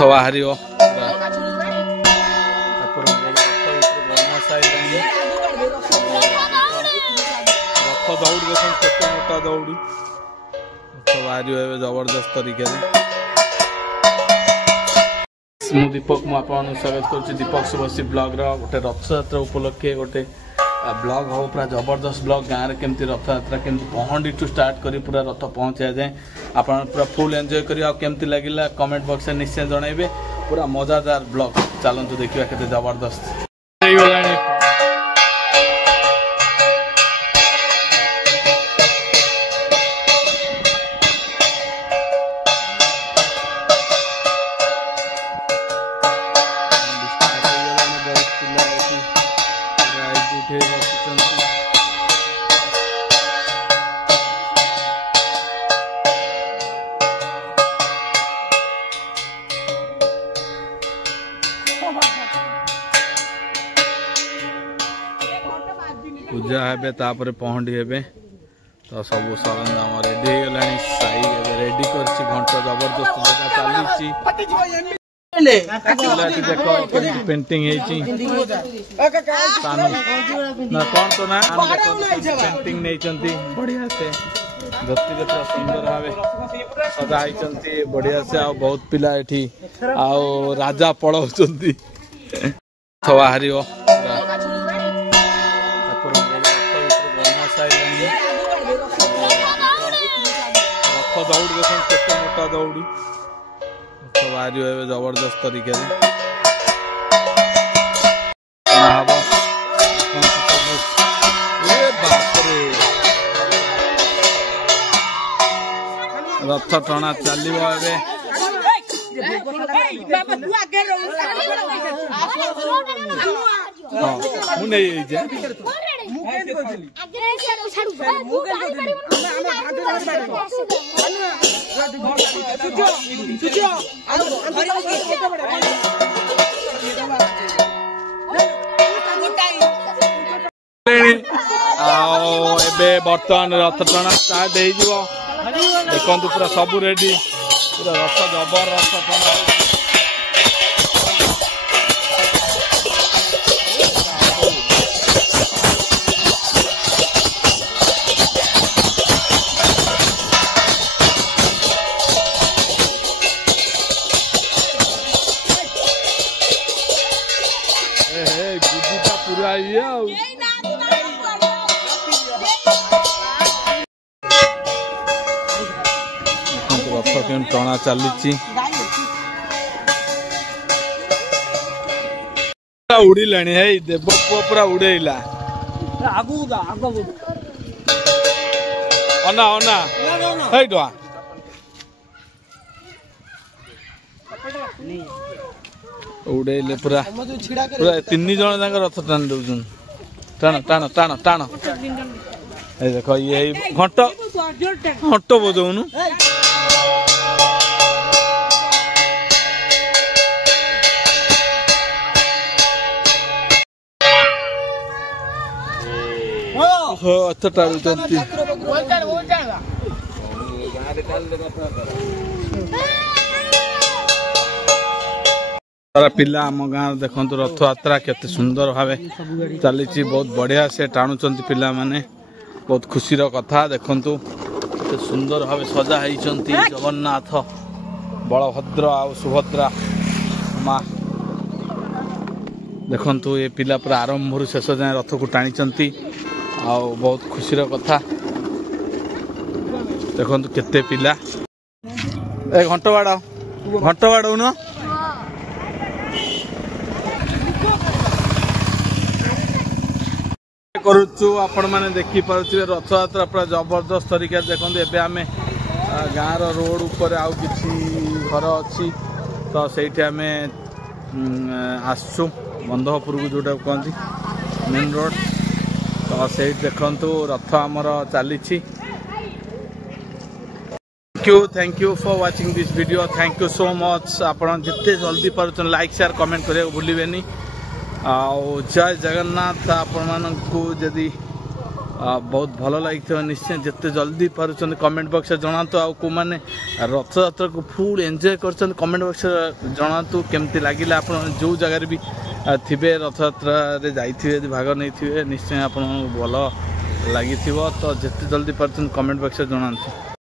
बाहर रथ दौड़ देख केते मोटा दौड़ी बाहर जबरदस्त तरीके मु दीपक मुझे स्वागत कर दीपक शुभश्री ब्लॉग गोटे रथ यात्रा उपलक्षे गोटे ब्लॉग हो पूरा जबरदस्त ब्लॉग गाँव में केमती रथ यात्रा केमती पहंडी टू स्टार्ट कर पूरा रथ पहुँचा जाए आप पूरा फुल एंजॉय करिए केमती लगिला कमेंट बॉक्स में निश्चय जनइबे पूरा मजादार ब्लॉग चलतु देखा के जबरदस्त पूजा हे तापर पहंडी हे तो सब सरंजाम रेडी हो गला साई रेडी कर घंट जबरदस्त चली पेंटिंग कौन तो ना पेंटिंग नहीं बढ़िया से धरती पूरा सुंदर भाव सजाई बढ़िया से आ बहुत पिला एठी आ राजा पढ़ाउछंती बाहर रथ दौड़ देख केते मोटा दौड़ी बाहर जबरदस्त तरीके रथ टଣା चलो बर्तमान रथ टଣା स्टार्ट हो देखु पूरा सब रेडी पूरा रथ जबरदस्त टଣା पूरा रथ के टଣା चली उड़िला देव पुआ पूरा उड़ेला अना अना उड़ेले पूरा पूरा 3 जन जाक रथ टाणी दौन टाण टाण टाण टाण देख ये घंट घंट बजौनु पिला आम गाँव देखु रथ यात्रा केते सुंदर भाव चली बहुत बढ़िया से टाणुंट पिला माने बहुत खुशीर कथा देखु केते सुंदर भाव सजा होती जगन्नाथ बलभद्र आ सुभद्रा माँ देखु ये पिला पूरा आरंभ शेष जाए रथ को टाणी आ बहुत खुशीर कथा देखु केते पिला ए घंट बाड़ न करुचु आपण माने देखि पारुथिबे रथ यात्रा पूरा जबरदस्त तरीके देखो एबे आमे गाँव रोड ऊपर आउ किछि घर अच्छी तो सेठी आमे आसु बंधपुर को जोटा कहती मेन रोड तो से देखु रथ आमर चली thank you for watching this video thank you so much आपण जिते जल्दी पार लाइक शेयर कमेंट करिया भूलिबेनी आ जय जगन्नाथ आपण मानकु जदि बहुत भल लगी निश्चय जिते जल्दी पार्टी कमेंट बॉक्स जनातु आउ मैंने रथ यात्रा को फुल एंजॉय कर कमेंट बॉक्स जनातु केमती लगिला आप जो जगार भी थे रथ यात्रा जाइए भाग नहीं निश्चय आप भल लगी तो जिते जल्दी पार्टी कमेंट बॉक्स जनातु।